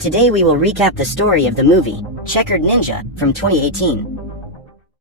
Today we will recap the story of the movie, CHECKERed Ninja, from 2018.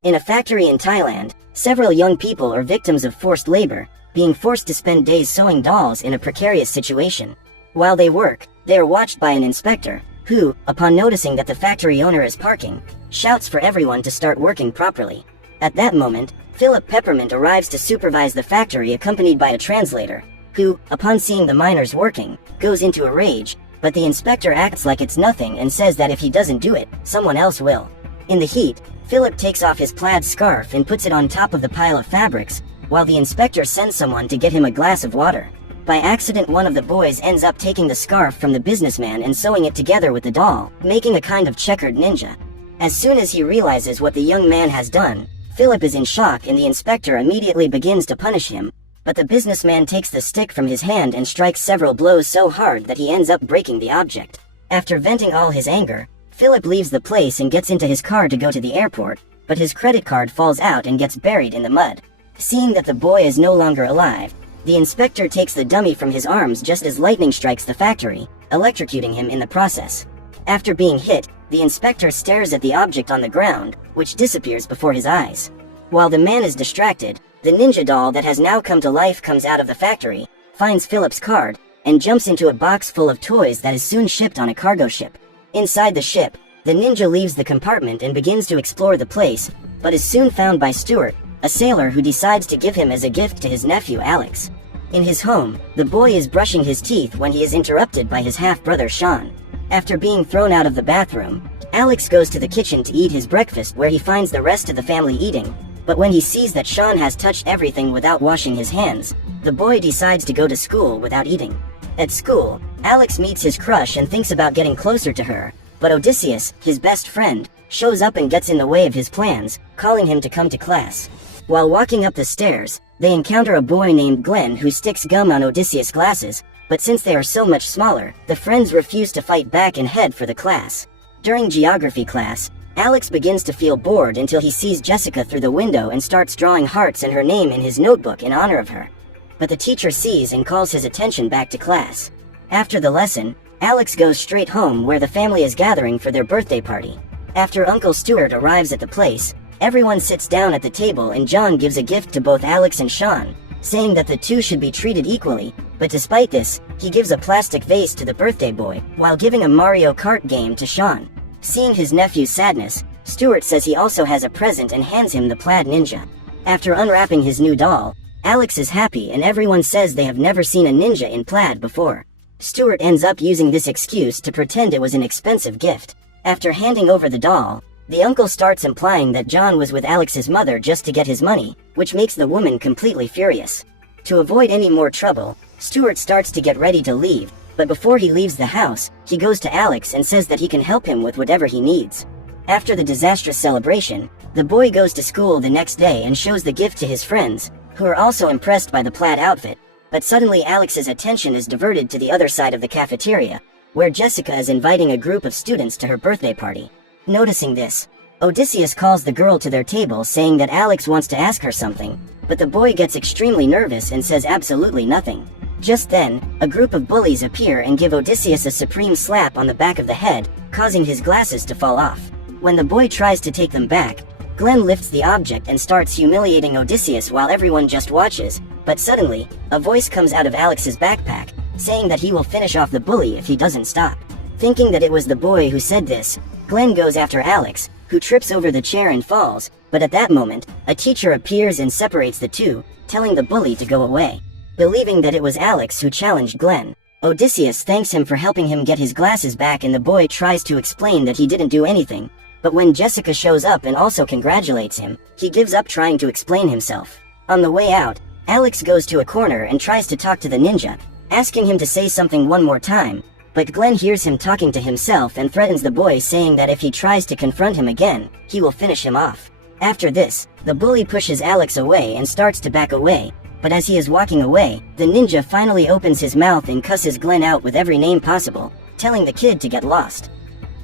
In a factory in Thailand, several young people are victims of forced labor, being forced to spend days sewing dolls in a precarious situation. While they work, they are watched by an inspector, who, upon noticing that the factory owner is parking, shouts for everyone to start working properly. At that moment, Philip Peppermint arrives to supervise the factory accompanied by a translator, who, upon seeing the miners working, goes into a rage, but the inspector acts like it's nothing and says that if he doesn't do it, someone else will. In the heat, Philip takes off his plaid scarf and puts it on top of the pile of fabrics, while the inspector sends someone to get him a glass of water. By accident, one of the boys ends up taking the scarf from the businessman and sewing it together with the doll, making a kind of checkered ninja. As soon as he realizes what the young man has done, Philip is in shock and the inspector immediately begins to punish him, but the businessman takes the stick from his hand and strikes several blows so hard that he ends up breaking the object. After venting all his anger, Philip leaves the place and gets into his car to go to the airport, but his credit card falls out and gets buried in the mud. Seeing that the boy is no longer alive, the inspector takes the dummy from his arms just as lightning strikes the factory, electrocuting him in the process. After being hit, the inspector stares at the object on the ground, which disappears before his eyes. While the man is distracted, the ninja doll that has now come to life comes out of the factory, finds Philip's card, and jumps into a box full of toys that is soon shipped on a cargo ship. Inside the ship, the ninja leaves the compartment and begins to explore the place, but is soon found by Stuart, a sailor who decides to give him as a gift to his nephew Alex. In his home, the boy is brushing his teeth when he is interrupted by his half-brother Sean. After being thrown out of the bathroom, Alex goes to the kitchen to eat his breakfast where he finds the rest of the family eating, but when he sees that Sean has touched everything without washing his hands, the boy decides to go to school without eating. At school, Alex meets his crush and thinks about getting closer to her, but Odysseus, his best friend, shows up and gets in the way of his plans, calling him to come to class. While walking up the stairs, they encounter a boy named Glenn who sticks gum on Odysseus' glasses, but since they are so much smaller, the friends refuse to fight back and head for the class. During geography class, Alex begins to feel bored until he sees Jessica through the window and starts drawing hearts and her name in his notebook in honor of her. But the teacher sees and calls his attention back to class. After the lesson, Alex goes straight home where the family is gathering for their birthday party. After Uncle Stuart arrives at the place, everyone sits down at the table and John gives a gift to both Alex and Sean, saying that the two should be treated equally, but despite this, he gives a plastic vase to the birthday boy, while giving a Mario Kart game to Sean. Seeing his nephew's sadness, Stuart says he also has a present and hands him the plaid ninja. After unwrapping his new doll, Alex is happy and everyone says they have never seen a ninja in plaid before. Stuart ends up using this excuse to pretend it was an expensive gift. After handing over the doll, the uncle starts implying that John was with Alex's mother just to get his money, which makes the woman completely furious. To avoid any more trouble, Stuart starts to get ready to leave, but before he leaves the house, he goes to Alex and says that he can help him with whatever he needs. After the disastrous celebration, the boy goes to school the next day and shows the gift to his friends, who are also impressed by the plaid outfit, but suddenly Alex's attention is diverted to the other side of the cafeteria, where Jessica is inviting a group of students to her birthday party. Noticing this, Odysseus calls the girl to their table saying that Alex wants to ask her something, but the boy gets extremely nervous and says absolutely nothing. Just then, a group of bullies appear and give Odysseus a supreme slap on the back of the head, causing his glasses to fall off. When the boy tries to take them back, Glenn lifts the object and starts humiliating Odysseus while everyone just watches, but suddenly, a voice comes out of Alex's backpack, saying that he will finish off the bully if he doesn't stop. Thinking that it was the boy who said this, Glenn goes after Alex, who trips over the chair and falls, but at that moment, a teacher appears and separates the two, telling the bully to go away. Believing that it was Alex who challenged Glenn, Odysseus thanks him for helping him get his glasses back and the boy tries to explain that he didn't do anything, but when Jessica shows up and also congratulates him, he gives up trying to explain himself. On the way out, Alex goes to a corner and tries to talk to the ninja, asking him to say something one more time, but Glenn hears him talking to himself and threatens the boy saying that if he tries to confront him again, he will finish him off. After this, the bully pushes Alex away and starts to back away, but as he is walking away, the ninja finally opens his mouth and cusses Glenn out with every name possible, telling the kid to get lost.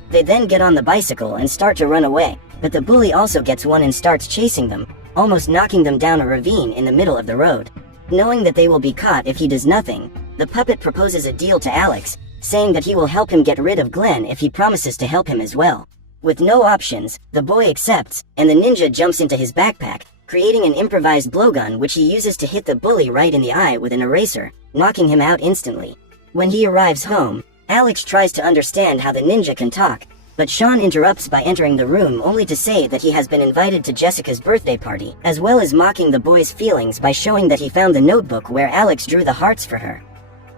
They then get on the bicycle and start to run away, but the bully also gets one and starts chasing them, almost knocking them down a ravine in the middle of the road. Knowing that they will be caught if he does nothing, the puppet proposes a deal to Alex, saying that he will help him get rid of Glenn if he promises to help him as well. With no options, the boy accepts, and the ninja jumps into his backpack, creating an improvised blowgun which he uses to hit the bully right in the eye with an eraser, knocking him out instantly. When he arrives home, Alex tries to understand how the ninja can talk, but Sean interrupts by entering the room only to say that he has been invited to Jessica's birthday party, as well as mocking the boy's feelings by showing that he found the notebook where Alex drew the hearts for her.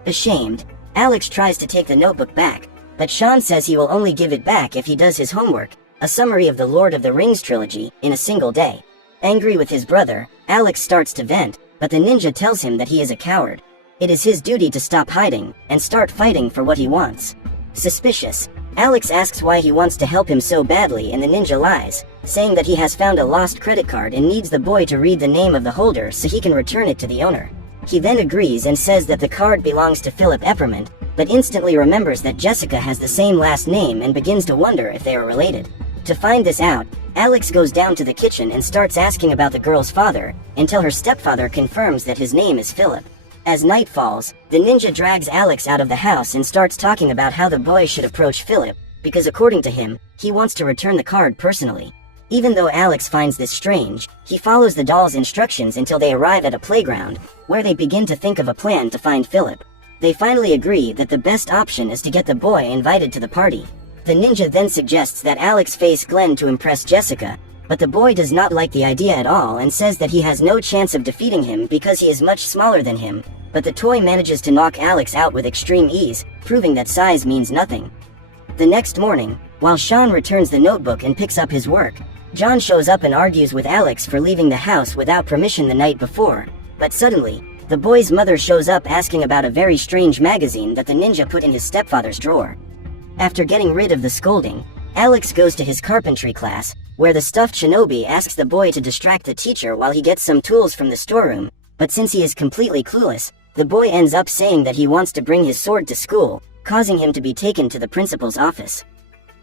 Ashamed, Alex tries to take the notebook back, but Sean says he will only give it back if he does his homework, a summary of the Lord of the Rings trilogy, in a single day. Angry with his brother, Alex starts to vent, but the ninja tells him that he is a coward. It is his duty to stop hiding, and start fighting for what he wants. Suspicious, Alex asks why he wants to help him so badly, and the ninja lies, saying that he has found a lost credit card and needs the boy to read the name of the holder so he can return it to the owner. He then agrees and says that the card belongs to Philip Eppermint, but instantly remembers that Jessica has the same last name and begins to wonder if they are related. To find this out, Alex goes down to the kitchen and starts asking about the girl's father, until her stepfather confirms that his name is Philip. As night falls, the ninja drags Alex out of the house and starts talking about how the boy should approach Philip, because according to him, he wants to return the card personally. Even though Alex finds this strange, he follows the doll's instructions until they arrive at a playground, where they begin to think of a plan to find Philip. They finally agree that the best option is to get the boy invited to the party. The ninja then suggests that Alex face Glenn to impress Jessica, but the boy does not like the idea at all and says that he has no chance of defeating him because he is much smaller than him, but the toy manages to knock Alex out with extreme ease, proving that size means nothing. The next morning, while Sean returns the notebook and picks up his work, John shows up and argues with Alex for leaving the house without permission the night before, but suddenly, the boy's mother shows up asking about a very strange magazine that the ninja put in his stepfather's drawer. After getting rid of the scolding, Alex goes to his carpentry class, where the stuffed shinobi asks the boy to distract the teacher while he gets some tools from the storeroom, but since he is completely clueless, the boy ends up saying that he wants to bring his sword to school, causing him to be taken to the principal's office.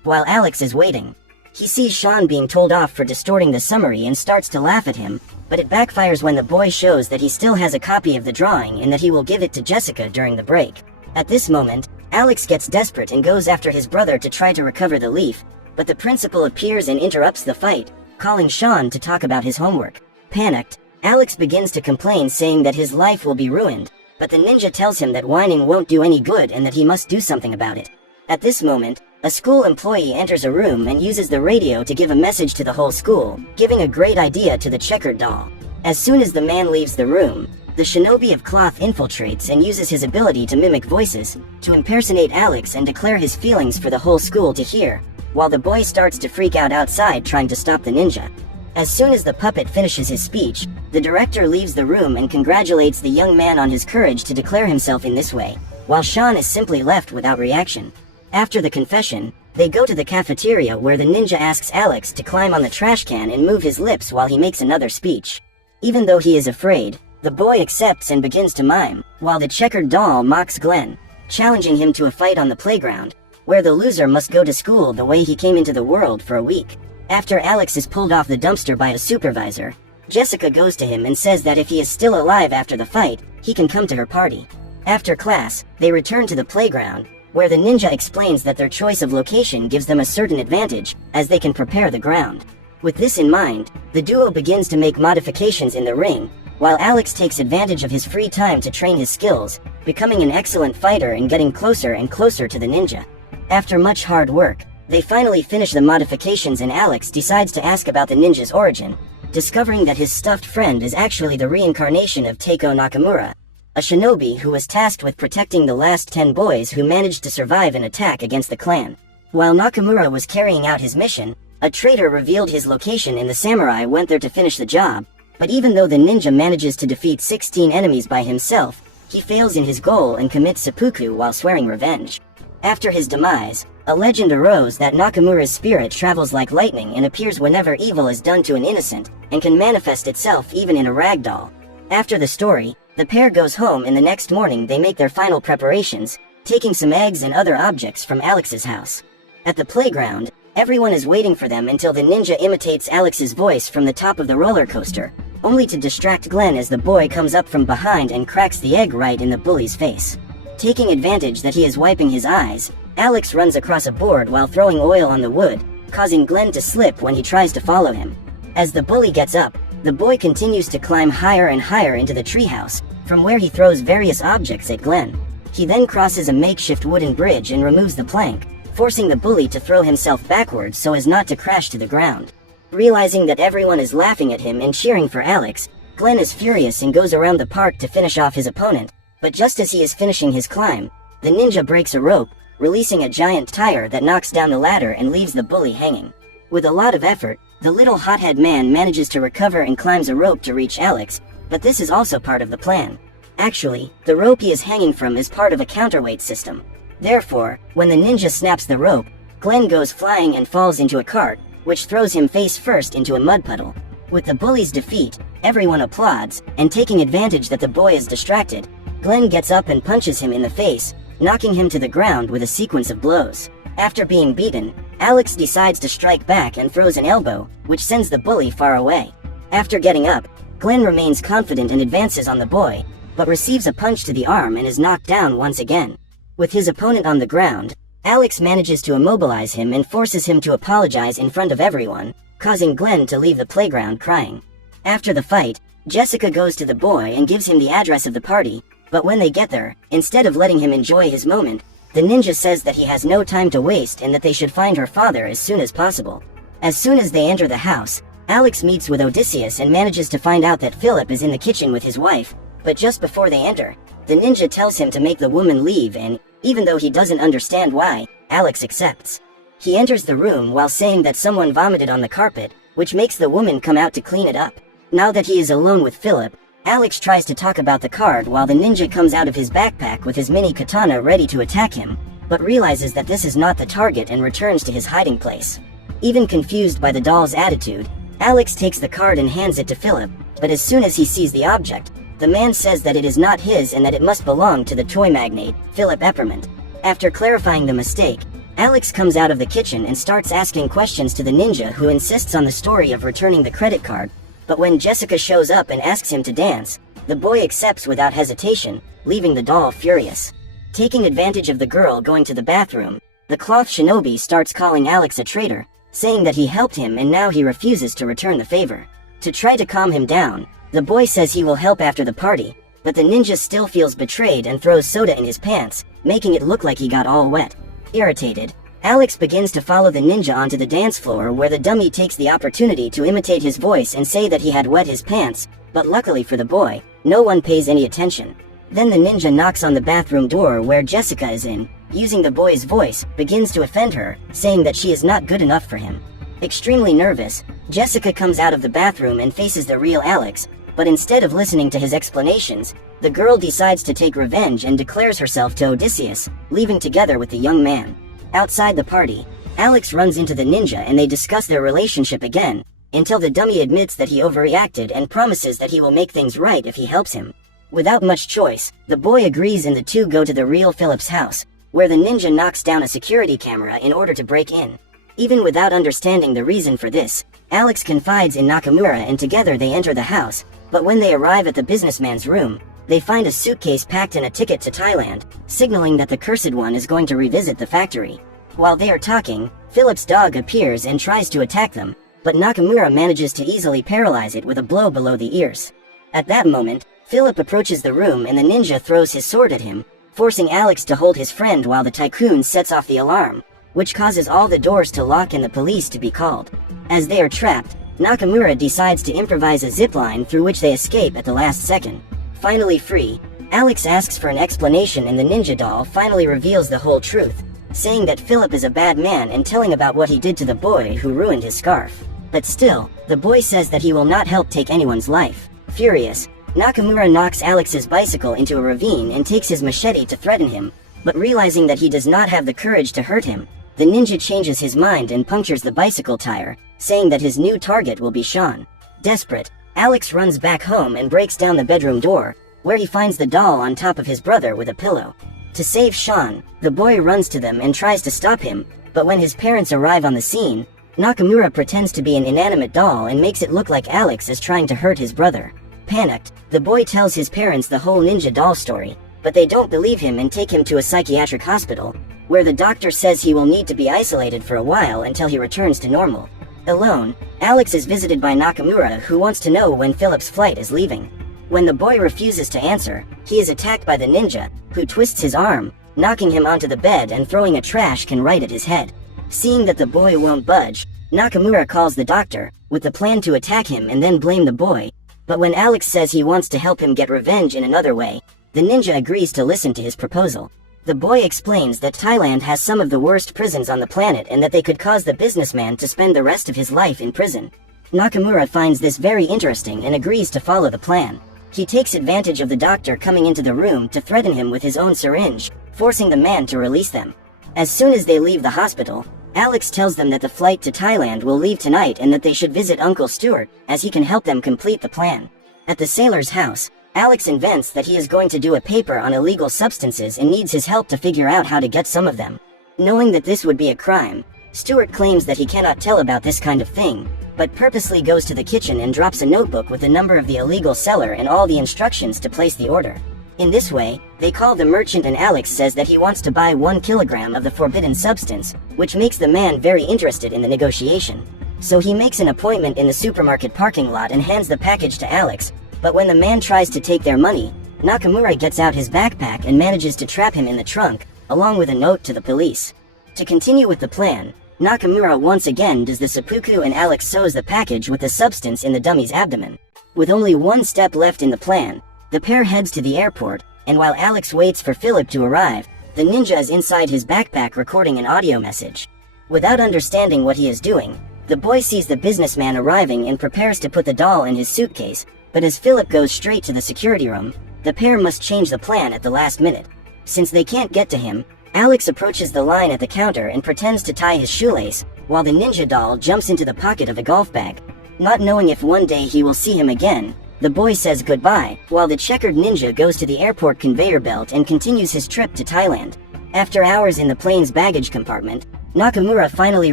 While Alex is waiting, he sees Sean being told off for distorting the summary and starts to laugh at him, but it backfires when the boy shows that he still has a copy of the drawing and that he will give it to Jessica during the break. At this moment, Alex gets desperate and goes after his brother to try to recover the leaf, but the principal appears and interrupts the fight, calling Sean to talk about his homework. Panicked, Alex begins to complain, saying that his life will be ruined, but the ninja tells him that whining won't do any good and that he must do something about it. At this moment, a school employee enters a room and uses the radio to give a message to the whole school, giving a great idea to the checkered doll. As soon as the man leaves the room, the shinobi of cloth infiltrates and uses his ability to mimic voices, to impersonate Alex and declare his feelings for the whole school to hear, while the boy starts to freak out outside trying to stop the ninja. As soon as the puppet finishes his speech, the director leaves the room and congratulates the young man on his courage to declare himself in this way, while Sean is simply left without reaction. After the confession, they go to the cafeteria where the ninja asks Alex to climb on the trash can and move his lips while he makes another speech. Even though he is afraid, the boy accepts and begins to mime, while the checkered doll mocks Glenn, challenging him to a fight on the playground, where the loser must go to school the way he came into the world for a week. After Alex is pulled off the dumpster by a supervisor, Jessica goes to him and says that if he is still alive after the fight, he can come to her party. After class, they return to the playground, where the ninja explains that their choice of location gives them a certain advantage, as they can prepare the ground. With this in mind, the duo begins to make modifications in the ring, while Alex takes advantage of his free time to train his skills, becoming an excellent fighter and getting closer and closer to the ninja. After much hard work, they finally finish the modifications and Alex decides to ask about the ninja's origin, discovering that his stuffed friend is actually the reincarnation of Teiko Nakamura, a shinobi who was tasked with protecting the last 10 boys who managed to survive an attack against the clan. While Nakamura was carrying out his mission, a traitor revealed his location and the samurai went there to finish the job, but even though the ninja manages to defeat 16 enemies by himself, he fails in his goal and commits seppuku while swearing revenge. After his demise, a legend arose that Nakamura's spirit travels like lightning and appears whenever evil is done to an innocent, and can manifest itself even in a rag doll. After the story, the pair goes home and the next morning they make their final preparations, taking some eggs and other objects from Alex's house. At the playground, everyone is waiting for them until the ninja imitates Alex's voice from the top of the roller coaster, only to distract Glenn as the boy comes up from behind and cracks the egg right in the bully's face. Taking advantage that he is wiping his eyes, Alex runs across a board while throwing oil on the wood, causing Glenn to slip when he tries to follow him. As the bully gets up, the boy continues to climb higher and higher into the treehouse, from where he throws various objects at Glenn. He then crosses a makeshift wooden bridge and removes the plank, forcing the bully to throw himself backwards so as not to crash to the ground. Realizing that everyone is laughing at him and cheering for Alex, Glenn is furious and goes around the park to finish off his opponent, but just as he is finishing his climb, the ninja breaks a rope, releasing a giant tire that knocks down the ladder and leaves the bully hanging. With a lot of effort, the little hothead man manages to recover and climbs a rope to reach Alex, but this is also part of the plan. Actually, the rope he is hanging from is part of a counterweight system. Therefore, when the ninja snaps the rope, Glenn goes flying and falls into a cart, which throws him face first into a mud puddle. With the bully's defeat, everyone applauds, and taking advantage that the boy is distracted, Glenn gets up and punches him in the face, knocking him to the ground with a sequence of blows. After being beaten, Alex decides to strike back and throws an elbow, which sends the bully far away. After getting up, Glenn remains confident and advances on the boy, but receives a punch to the arm and is knocked down once again. With his opponent on the ground, Alex manages to immobilize him and forces him to apologize in front of everyone, causing Glenn to leave the playground crying. After the fight, Jessica goes to the boy and gives him the address of the party, but when they get there, instead of letting him enjoy his moment, the ninja says that he has no time to waste and that they should find her father as soon as possible. As soon as they enter the house, Alex meets with Odysseus and manages to find out that Philip is in the kitchen with his wife, but just before they enter, the ninja tells him to make the woman leave and, even though he doesn't understand why, Alex accepts. He enters the room while saying that someone vomited on the carpet, which makes the woman come out to clean it up. Now that he is alone with Philip, Alex tries to talk about the card while the ninja comes out of his backpack with his mini katana ready to attack him, but realizes that this is not the target and returns to his hiding place. Even confused by the doll's attitude, Alex takes the card and hands it to Philip, but as soon as he sees the object, the man says that it is not his and that it must belong to the toy magnate, Philip Eppermint. After clarifying the mistake, Alex comes out of the kitchen and starts asking questions to the ninja, who insists on the story of returning the credit card. But when Jessica shows up and asks him to dance, the boy accepts without hesitation, leaving the doll furious. Taking advantage of the girl going to the bathroom, the cloth shinobi starts calling Alex a traitor, saying that he helped him and now he refuses to return the favor. To try to calm him down, the boy says he will help after the party, but the ninja still feels betrayed and throws soda in his pants, making it look like he got all wet. Irritated, Alex begins to follow the ninja onto the dance floor, where the dummy takes the opportunity to imitate his voice and say that he had wet his pants, but luckily for the boy, no one pays any attention. Then the ninja knocks on the bathroom door where Jessica is in, using the boy's voice, begins to offend her, saying that she is not good enough for him. Extremely nervous, Jessica comes out of the bathroom and faces the real Alex, but instead of listening to his explanations, the girl decides to take revenge and declares herself to Odysseus, leaving together with the young man. Outside the party, Alex runs into the ninja and they discuss their relationship again, until the dummy admits that he overreacted and promises that he will make things right if he helps him. Without much choice, the boy agrees and the two go to the real Philip's house, where the ninja knocks down a security camera in order to break in. Even without understanding the reason for this, Alex confides in Nakamura and together they enter the house, but when they arrive at the businessman's room, they find a suitcase packed and a ticket to Thailand, signaling that the Cursed One is going to revisit the factory. While they are talking, Philip's dog appears and tries to attack them, but Nakamura manages to easily paralyze it with a blow below the ears. At that moment, Philip approaches the room and the ninja throws his sword at him, forcing Alex to hold his friend while the tycoon sets off the alarm, which causes all the doors to lock and the police to be called. As they are trapped, Nakamura decides to improvise a zipline through which they escape at the last second. Finally free, Alex asks for an explanation and the ninja doll finally reveals the whole truth, saying that Philip is a bad man and telling about what he did to the boy who ruined his scarf. But still, the boy says that he will not help take anyone's life. Furious, Nakamura knocks Alex's bicycle into a ravine and takes his machete to threaten him, but realizing that he does not have the courage to hurt him, the ninja changes his mind and punctures the bicycle tire, saying that his new target will be Sean. Desperate, Alex runs back home and breaks down the bedroom door, where he finds the doll on top of his brother with a pillow. To save Sean, the boy runs to them and tries to stop him, but when his parents arrive on the scene, Nakamura pretends to be an inanimate doll and makes it look like Alex is trying to hurt his brother. Panicked, the boy tells his parents the whole ninja doll story, but they don't believe him and take him to a psychiatric hospital, where the doctor says he will need to be isolated for a while until he returns to normal. Alone, Alex is visited by Nakamura, who wants to know when Philip's flight is leaving. When the boy refuses to answer, he is attacked by the ninja, who twists his arm, knocking him onto the bed and throwing a trash can right at his head. Seeing that the boy won't budge, Nakamura calls the doctor, with the plan to attack him and then blame the boy, but when Alex says he wants to help him get revenge in another way, the ninja agrees to listen to his proposal. The boy explains that Thailand has some of the worst prisons on the planet and that they could cause the businessman to spend the rest of his life in prison. Nakamura finds this very interesting and agrees to follow the plan. He takes advantage of the doctor coming into the room to threaten him with his own syringe, forcing the man to release them. As soon as they leave the hospital, Alex tells them that the flight to Thailand will leave tonight and that they should visit Uncle Stuart, as he can help them complete the plan. At the sailor's house, Alex invents that he is going to do a paper on illegal substances and needs his help to figure out how to get some of them. Knowing that this would be a crime, Stuart claims that he cannot tell about this kind of thing, but purposely goes to the kitchen and drops a notebook with the number of the illegal seller and all the instructions to place the order. In this way, they call the merchant and Alex says that he wants to buy 1 kilogram of the forbidden substance, which makes the man very interested in the negotiation. So he makes an appointment in the supermarket parking lot and hands the package to Alex, but when the man tries to take their money, Nakamura gets out his backpack and manages to trap him in the trunk, along with a note to the police. To continue with the plan, Nakamura once again does the seppuku and Alex sews the package with the substance in the dummy's abdomen. With only one step left in the plan, the pair heads to the airport, and while Alex waits for Philip to arrive, the ninja is inside his backpack recording an audio message. Without understanding what he is doing, the boy sees the businessman arriving and prepares to put the doll in his suitcase, but as Philip goes straight to the security room, the pair must change the plan at the last minute. Since they can't get to him, Alex approaches the line at the counter and pretends to tie his shoelace, while the ninja doll jumps into the pocket of a golf bag. Not knowing if one day he will see him again, the boy says goodbye, while the checkered ninja goes to the airport conveyor belt and continues his trip to Thailand. After hours in the plane's baggage compartment, Nakamura finally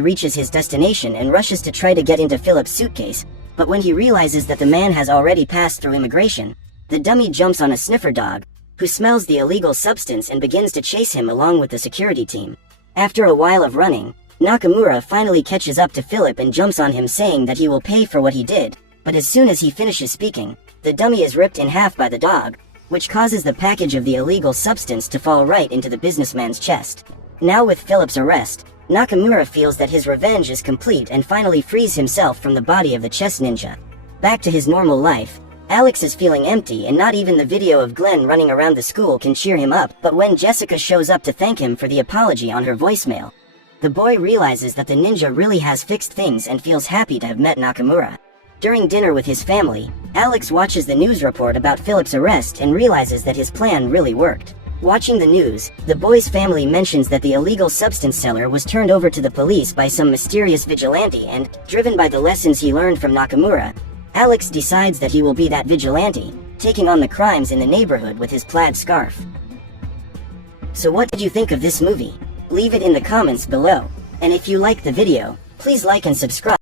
reaches his destination and rushes to try to get into Philip's suitcase, but when he realizes that the man has already passed through immigration, the dummy jumps on a sniffer dog, who smells the illegal substance and begins to chase him along with the security team. After a while of running, Nakamura finally catches up to Philip and jumps on him saying that he will pay for what he did, but as soon as he finishes speaking, the dummy is ripped in half by the dog, which causes the package of the illegal substance to fall right into the businessman's chest. Now with Philip's arrest, Nakamura feels that his revenge is complete and finally frees himself from the body of the chess ninja. Back to his normal life, Alex is feeling empty and not even the video of Glenn running around the school can cheer him up, but when Jessica shows up to thank him for the apology on her voicemail, the boy realizes that the ninja really has fixed things and feels happy to have met Nakamura. During dinner with his family, Alex watches the news report about Philip's arrest and realizes that his plan really worked. Watching the news, the boy's family mentions that the illegal substance seller was turned over to the police by some mysterious vigilante and, driven by the lessons he learned from Nakamura, Alex decides that he will be that vigilante, taking on the crimes in the neighborhood with his plaid scarf. So what did you think of this movie? Leave it in the comments below, and if you liked the video, please like and subscribe.